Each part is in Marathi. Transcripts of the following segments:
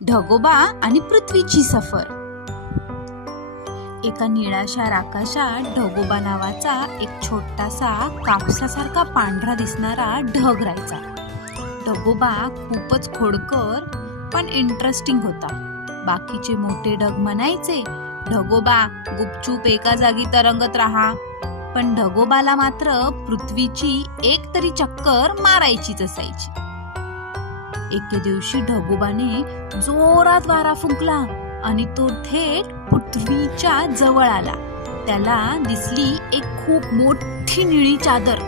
ढगोबा आणि पृथ्वीची सफर. एका निळाशार आकाशात ढगोबा नावाचा एक छोटासा कापसासारखा पांढरा दिसणारा ढग राहायचा. ढगोबा खूपच खोडकर पण इंटरेस्टिंग होता. बाकीचे मोठे ढग म्हणायचे, ढगोबा गुपचूप एका जागी तरंगत राहा. पण ढगोबाला मात्र पृथ्वीची एक तरी चक्कर मारायचीच असायची. एके दिवशी ढगोबाने जोरात वारा फुंकला आणि तो थेट पृथ्वीच्या जवळ आला. त्याला दिसली एक खूप मोठी निळी चादर.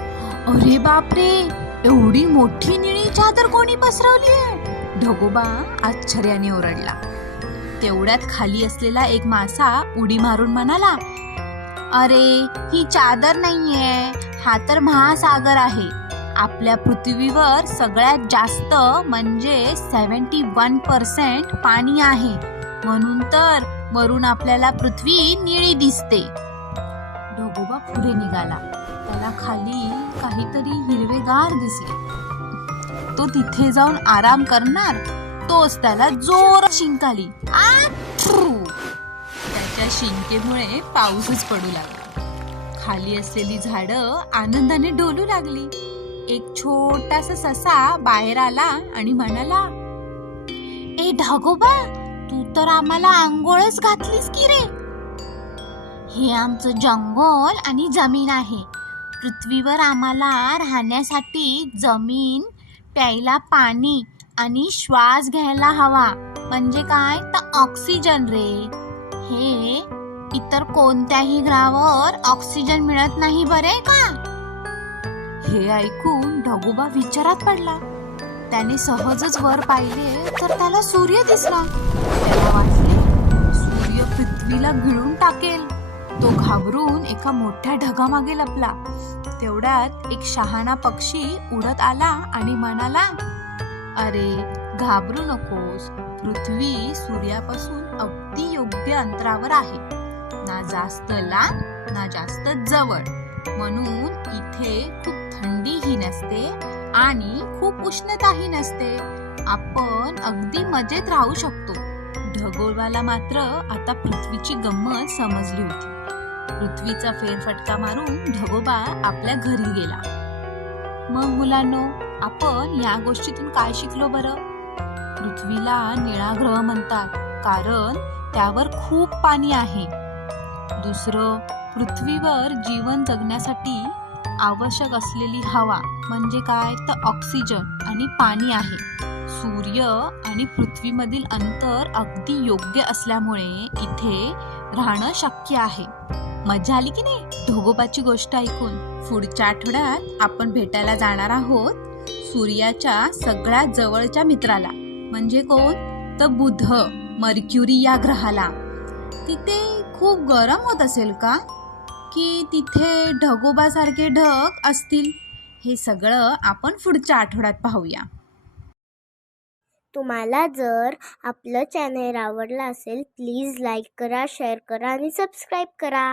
अरे बापरे, एवढी मोठी निळी चादर कोणी पसरवलीये? ढगोबा आश्चर्याने ओरडला. तेवढ्यात खाली असलेला एक मासा उडी मारून म्हणाला, अरे ही चादर नाहीये, हा तर महासागर आहे. आपल्या पृथ्वीवर सगळ्यात जास्त म्हणजे 71% पाणी आहे, म्हणून तर वरून आपल्याला पृथ्वी निळी दिसते. ढगोबा पुढे निघाला. त्याला खाली काहीतरी हिरवेगार दिसले. तो तिथे जाऊन आराम करणार, तोच त्याला जोरात शिंक आली. त्याच्या शिंकेमुळे पाऊसच पडू लागला. खाली असलेली झाडं आनंदाने डोलू लागली. एक छोटासा ससा बाहेर आला आणि म्हणाला, ए ढगोबा, तू तर आम्हाला आंघोळच घातलीस की रे. हे आमचं जंगल आणि जमीन आहे. पृथ्वीवर आम्हाला राहण्यासाठी जमीन, प्यायला पाणी आणि श्वास घ्यायला हवा, म्हणजे काय तर ऑक्सिजन रे. हे इतर कोणत्याही ग्रहावर ऑक्सिजन मिळत नाही बरे का? हे ऐकून ढगोबा विचारात पडला. त्याने सहजच वर पाहिले तर त्याला सूर्य दिसला. त्याला वाटले सूर्य पृथ्वीला गिळून टाकेल. तो घाबरून एका मोठ्या ढगामागे लपला. तेवढ्यात एक शहाणा पक्षी उडत आला आणि म्हणाला, अरे घाबरू नकोस, पृथ्वी सूर्यापासून अगदी योग्य अंतरावर आहे. ना जास्त लांब ना जास्त जवळ, म्हणून इथे खूप थंडीही नसते आणि खूप उष्णताही नसते. आपण अगदी मजेत राहू शकतो. ढगोबाला मात्र आता पृथ्वीची गंमत समजली होती. पृथ्वीचा फेरफटका मारून ढगोबा आपल्या घरी गेला. मग मुलांनो, आपण या गोष्टीतून काय शिकलो बरं? पृथ्वीला निळा ग्रह म्हणतात कारण त्यावर खूप पाणी आहे. दुसरं, पृथ्वीवर जीवन जगण्यासाठी आवश्यक असलेली हवा म्हणजे काय तर ऑक्सिजन आणि पाणी आहे. सूर्य आणि पृथ्वीमधील अंतर अगदी योग्य असल्यामुळे इथे राहणं शक्य आहे. मजा आली की नाही ढगोबाची गोष्ट ऐकून? पुढच्या आठवड्यात आपण भेटायला जाणार आहोत सूर्याच्या सगळ्यात जवळच्या मित्राला, म्हणजे कोण तर बुध, मर्क्युरी या ग्रहाला. तिथे खूप गरम होत असेल का, की तिथे ढगोबासारखे ढग असतील? हे सगळं आपण पुढच्या आठवड्यात पाहूया. तुम्हाला जर आपलं चॅनल आवडलं असेल, प्लीज लाईक करा, शेअर करा आणि सबस्क्राईब करा.